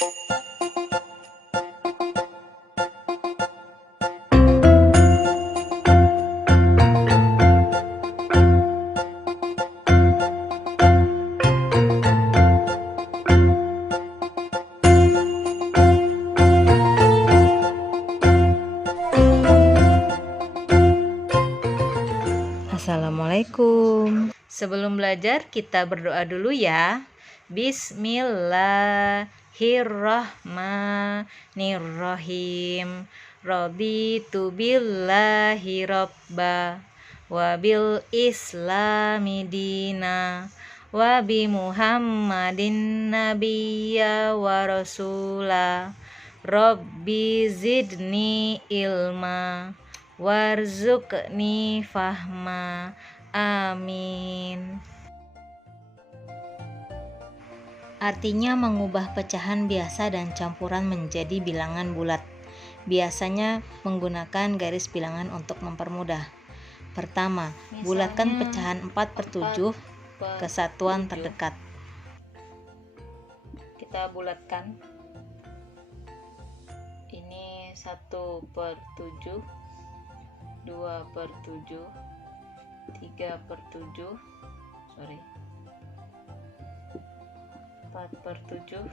Assalamualaikum. Sebelum belajar kita berdoa dulu ya. Bismillahirrahmanirrahim. Raditu billahi robba wa bil islami dina wa bi muhammadin nabiyya wa rasula. Rabbi zidni ilma warzuqni fahma. Amin. Artinya mengubah pecahan biasa dan campuran menjadi bilangan bulat. Biasanya menggunakan garis bilangan untuk mempermudah. Pertama, bulatkan pecahan 4/7 ke satuan terdekat. Kita bulatkan. Ini 1/7, 2/7, 3/7, 4/7,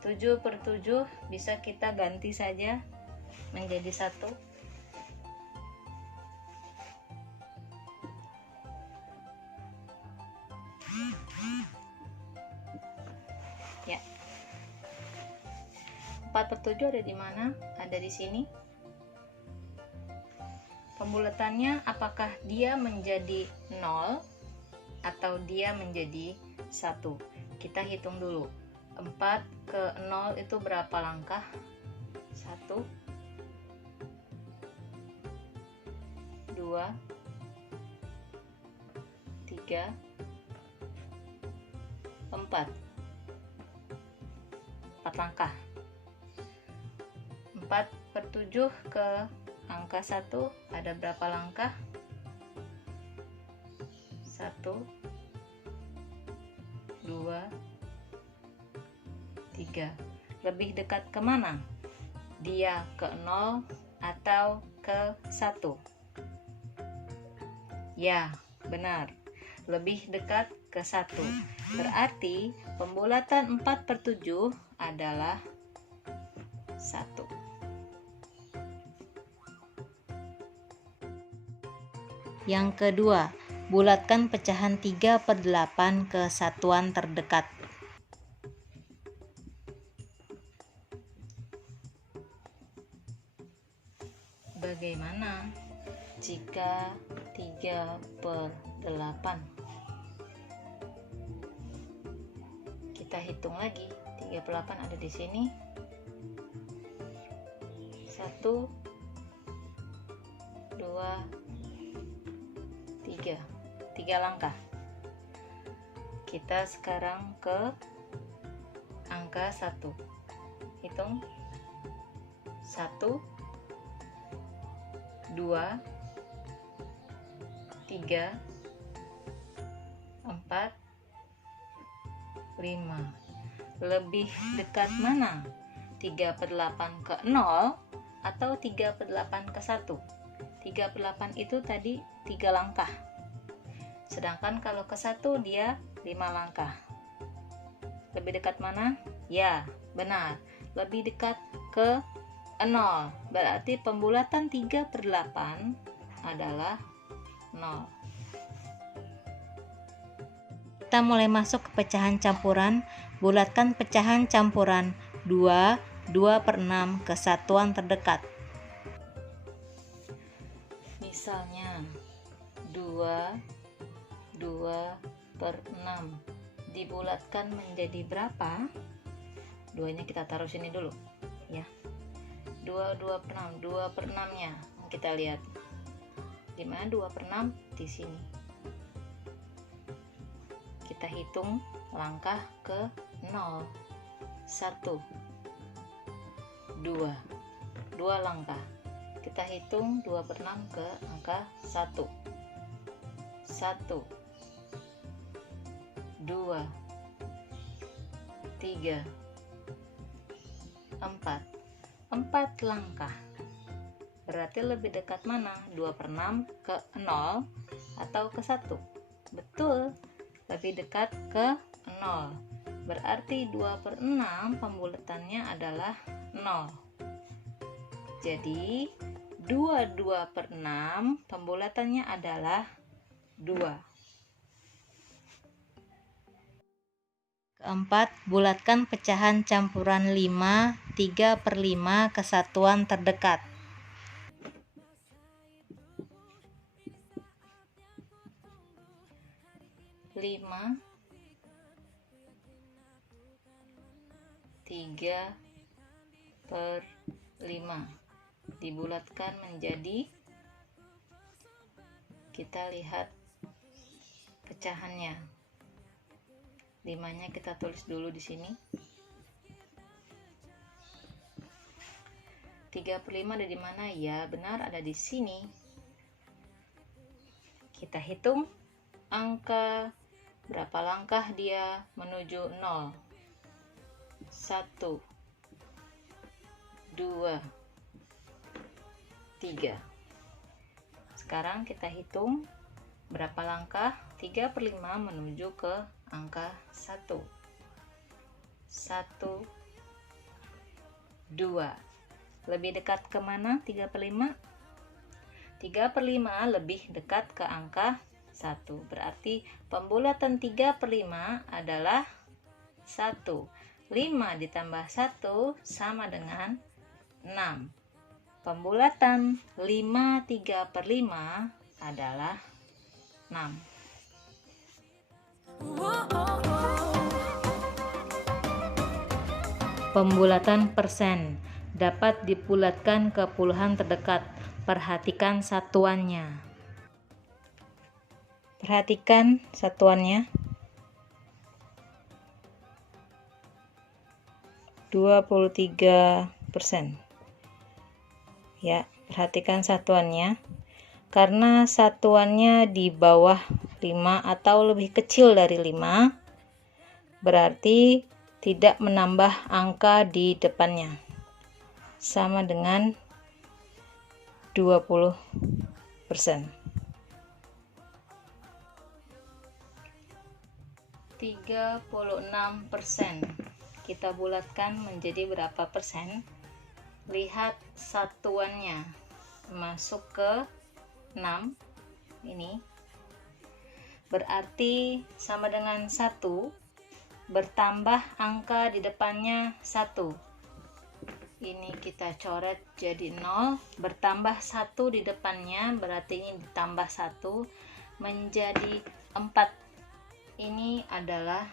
7/7 bisa kita ganti saja menjadi 1. Ya. 4/7 ada di mana? Ada di sini. Pembulatannya apakah dia menjadi 0 atau dia menjadi 1? Kita hitung dulu. 4 ke 0 itu berapa langkah? 1, 2, 3, 4. 4 langkah. 4/7 ke angka 1 ada berapa langkah? 1, 2, 3. Lebih dekat ke mana? Dia ke 0 atau ke 1? Ya, benar. Lebih dekat ke 1. Berarti pembulatan 4/7 adalah 1. Yang kedua, bulatkan pecahan 3/8 ke satuan terdekat. Bagaimana jika 3/8? Kita hitung lagi. 3/8 ada di sini. 1, 2, 3. 3 langkah. Kita sekarang ke angka 1. Hitung. 1, 2, 3, 4, 5. Lebih dekat mana? 3/8 ke 0 atau 3/8 ke 1? 3/8 itu tadi 3 langkah. Sedangkan kalau ke 1 dia 5 langkah. Lebih dekat mana? Ya, benar. Lebih dekat ke 0. Berarti pembulatan 3/8 adalah 0. Kita mulai masuk ke pecahan campuran. Bulatkan pecahan campuran 2/6 ke satuan terdekat. Misalnya 2/6 dibulatkan menjadi berapa? 2-nya kita taruh sini dulu ya. 2/6, 2/6-nya kita lihat. Di mana 2/6? Di sini. Kita hitung langkah ke 0. 1, 2. 2 langkah. Kita hitung 2/6 ke angka 1. 1, 2, 2, 3, 4. 4 langkah. Berarti lebih dekat mana? 2/6 ke 0 atau ke 1? Betul, lebih dekat ke 0. Berarti 2/6 pembulatannya adalah 0. Jadi 2/6 pembulatannya adalah 2. Keempat, bulatkan pecahan campuran 5, 3/5 ke satuan terdekat. 5, 3/5 dibulatkan menjadi, kita lihat pecahannya. 5-nya kita tulis dulu di sini. 3/5 ada di mana? Ya, benar, ada di sini. Kita hitung angka berapa langkah dia menuju 0. 1, 2, 3. Sekarang kita hitung berapa langkah 3/5 menuju ke angka 1. 1, 2. Lebih dekat ke mana 3/5? 3/5 lebih dekat ke angka 1. Berarti pembulatan 3/5 adalah 1. 5 ditambah 1 sama dengan 6. Pembulatan 5 3/5 adalah 6. Pembulatan persen dapat dibulatkan ke puluhan terdekat. Perhatikan satuannya. Perhatikan satuannya. 23%. Ya, perhatikan satuannya. Karena satuannya di bawah 5 atau lebih kecil dari 5, berarti tidak menambah angka di depannya. Sama dengan 20%. 36%. Kita bulatkan menjadi berapa persen? Lihat satuannya. Masuk ke 6 ini. Berarti sama dengan 1, bertambah angka di depannya 1. Ini kita coret jadi 0, bertambah 1 di depannya, berarti ini ditambah 1 menjadi 4. Ini adalah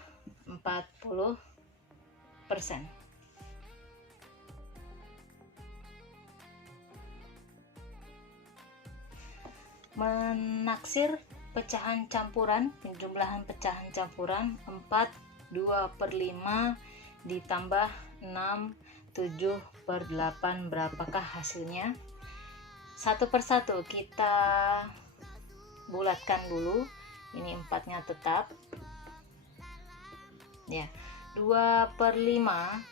40%. Menaksir pecahan campuran, penjumlahan pecahan campuran 4, 2/5 ditambah 6, 7/8, berapakah hasilnya? Satu persatu kita bulatkan dulu. Ini 4-nya tetap. Ya, 2/5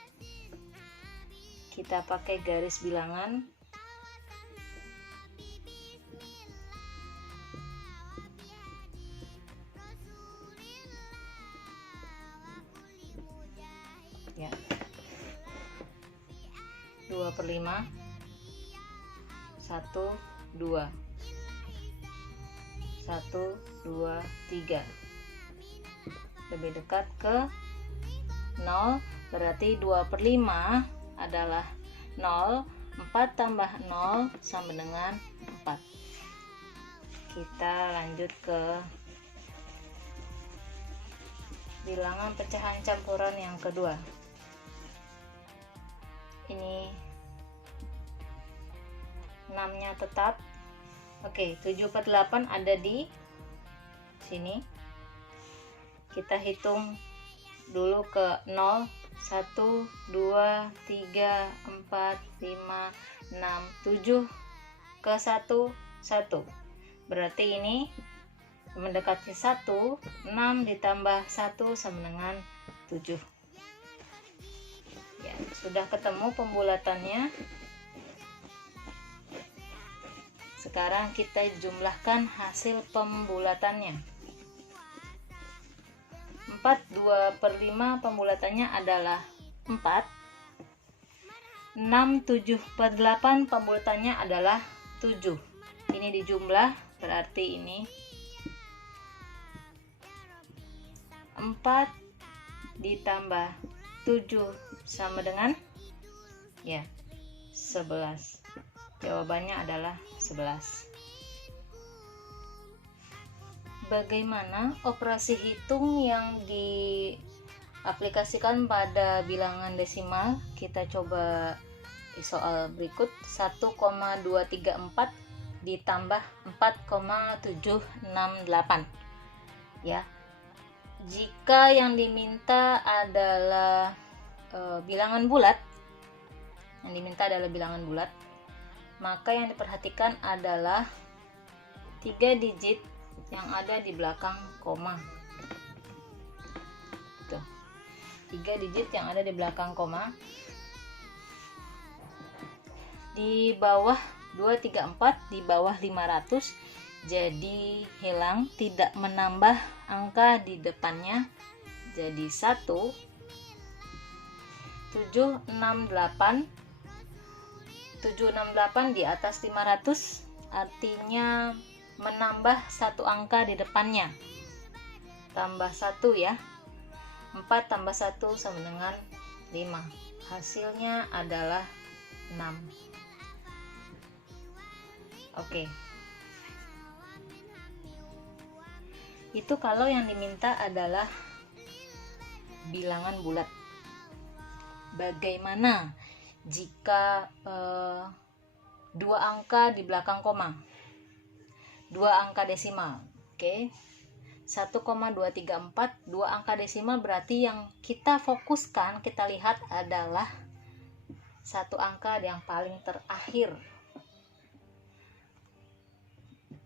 kita pakai garis bilangan. Ya, 2/5, 1, 2, 1, 2, 3. Lebih dekat ke 0, berarti 2/5 adalah 0. 4 tambah 0 sama dengan 4. Kita lanjut ke bilangan pecahan campuran yang kedua. Ini 6-nya tetap. Oke, 7/8 ada di sini. Kita hitung dulu ke 0. 1, 2, 3, 4, 5, 6, 7 ke 1, 1. Berarti ini mendekati 1, 6 ditambah 1 sama dengan 7. Ya, sudah ketemu pembulatannya. Sekarang kita jumlahkan hasil pembulatannya. 4/2/5 pembulatannya adalah 4. 6/7/8 pembulatannya adalah 7. Ini dijumlah, berarti ini 4 ditambah 7 sama dengan 11. Jawabannya adalah 11. Bagaimana operasi hitung yang diaplikasikan pada bilangan desimal? Kita coba di soal berikut. 1,234 ditambah 4,768. Ya. Jika yang diminta adalah bilangan bulat, maka yang diperhatikan adalah 3 digit yang ada di belakang koma. Tuh. 3 digit yang ada di belakang koma. Di bawah 234, di bawah 500, jadi hilang, tidak menambah angka di depannya. Jadi 1, 768 di atas 500, artinya menambah 1 angka di depannya. Tambah 1 ya. 4 tambah 1 sama dengan 5. Hasilnya adalah 6. Oke. Itu kalau yang diminta adalah bilangan bulat. Bagaimana jika 2 angka di belakang koma? 2 angka desimal. Oke. 1,234, 2 angka desimal, berarti yang kita fokuskan, kita lihat adalah 1 angka yang paling terakhir.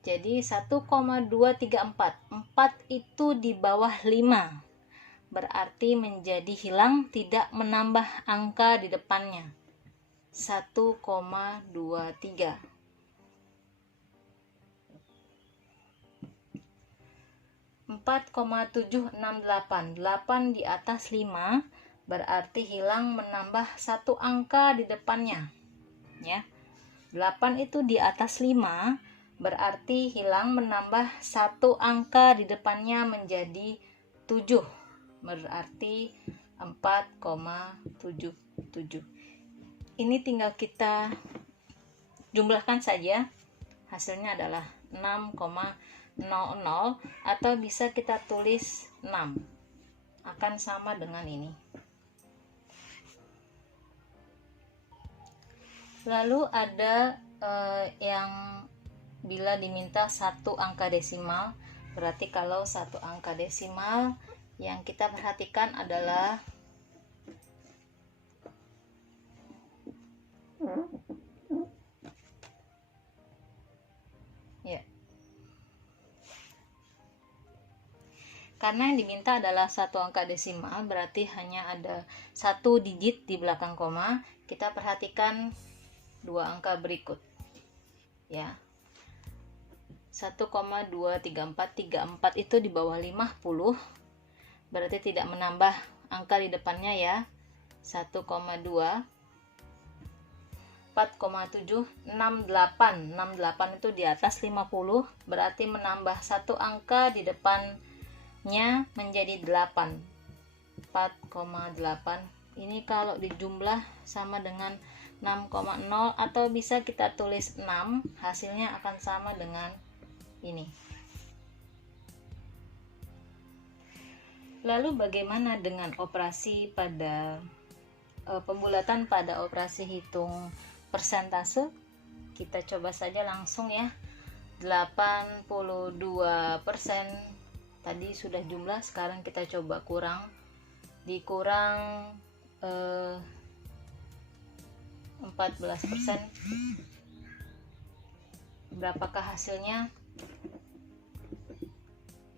Jadi 1,234, 4 itu di bawah 5, berarti menjadi hilang, tidak menambah angka di depannya. 1,23. 4,768, 8 di atas 5, berarti hilang, menambah 1 angka di depannya. Ya. 8 itu di atas 5, berarti hilang, menambah 1 angka di depannya menjadi 7. Berarti 4,77. Ini tinggal kita jumlahkan saja. Hasilnya adalah 6,00, atau bisa kita tulis 6. Akan sama dengan ini. Lalu ada yang bila diminta 1 angka desimal, berarti kalau 1 angka desimal yang kita perhatikan adalah karena yang diminta adalah 1 angka desimal, berarti hanya ada 1 digit di belakang koma. Kita perhatikan 2 angka berikut. Ya. 1,23434 itu di bawah 50, berarti tidak menambah angka di depannya ya. 1,2, 4,768, 68 itu di atas 50, berarti menambah 1 angka di depannya menjadi 8. 4,8. Ini kalau dijumlah sama dengan 6,0, atau bisa kita tulis 6, hasilnya akan sama dengan ini. Lalu bagaimana dengan operasi pada pembulatan pada operasi hitung persentase? Kita coba saja langsung ya. 82% tadi sudah jumlah, sekarang kita coba kurang. Dikurang 14%. Berapakah hasilnya?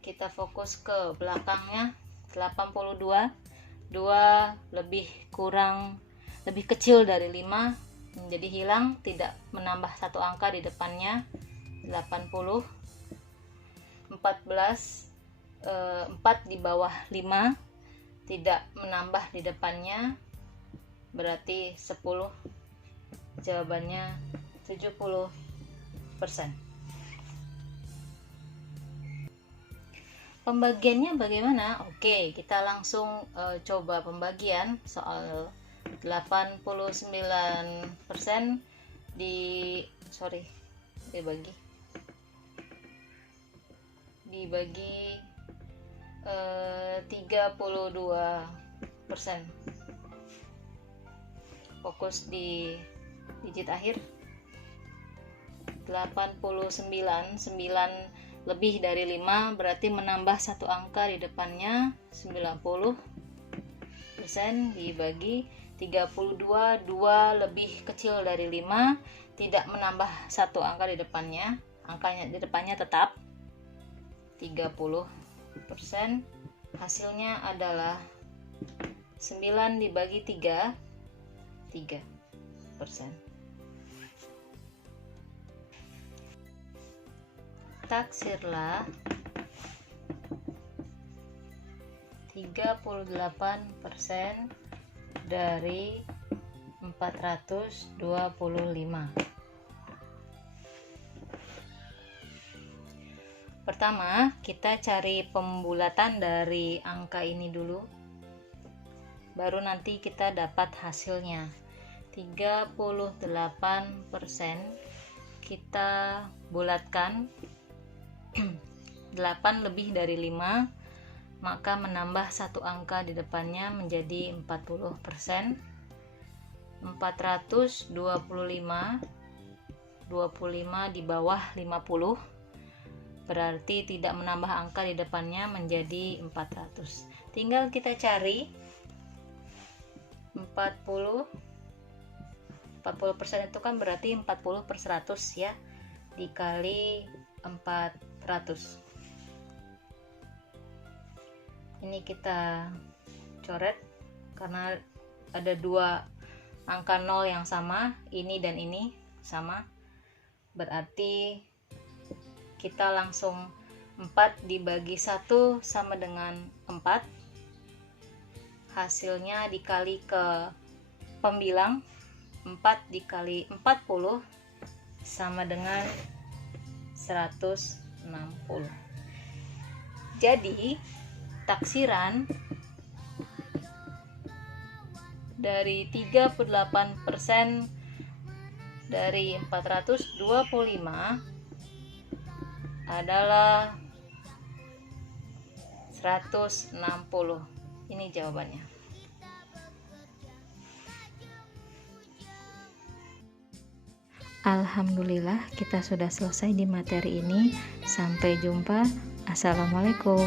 kita fokus ke belakangnya. 82, 2 lebih kecil dari 5, jadi hilang, tidak menambah satu angka di depannya. 80, 14, 4 di bawah 5, tidak menambah di depannya, berarti 10. Jawabannya 70%. Pembagiannya bagaimana? Oke, kita langsung coba pembagian. Soal 89% dibagi 32%. Fokus di digit akhir. 89, 9 lebih dari 5 berarti menambah satu angka di depannya. 90% dibagi 32, 2 lebih kecil dari 5, tidak menambah satu angka di depannya, angkanya di depannya tetap 30%. Hasilnya adalah 9 dibagi 3, 3%. Taksirlah 38% dari 425. Pertama, kita cari pembulatan dari angka ini dulu, baru nanti kita dapat hasilnya. 38% kita bulatkan. 8 lebih dari 5, maka menambah satu angka di depannya menjadi 40%. 425, 25 di bawah 50, berarti tidak menambah angka di depannya menjadi 400. Tinggal kita cari 40% itu kan berarti 40/100 ya, dikali 400. Ini kita coret karena ada dua angka 0 yang sama, ini dan ini sama, berarti kita langsung 4 dibagi 1 sama dengan 4, hasilnya dikali ke pembilang. 4 dikali 40 sama dengan 160. Jadi taksiran dari 38% dari 425 adalah 160. Ini jawabannya. Alhamdulillah, kita sudah selesai di materi ini. Sampai jumpa. Assalamualaikum.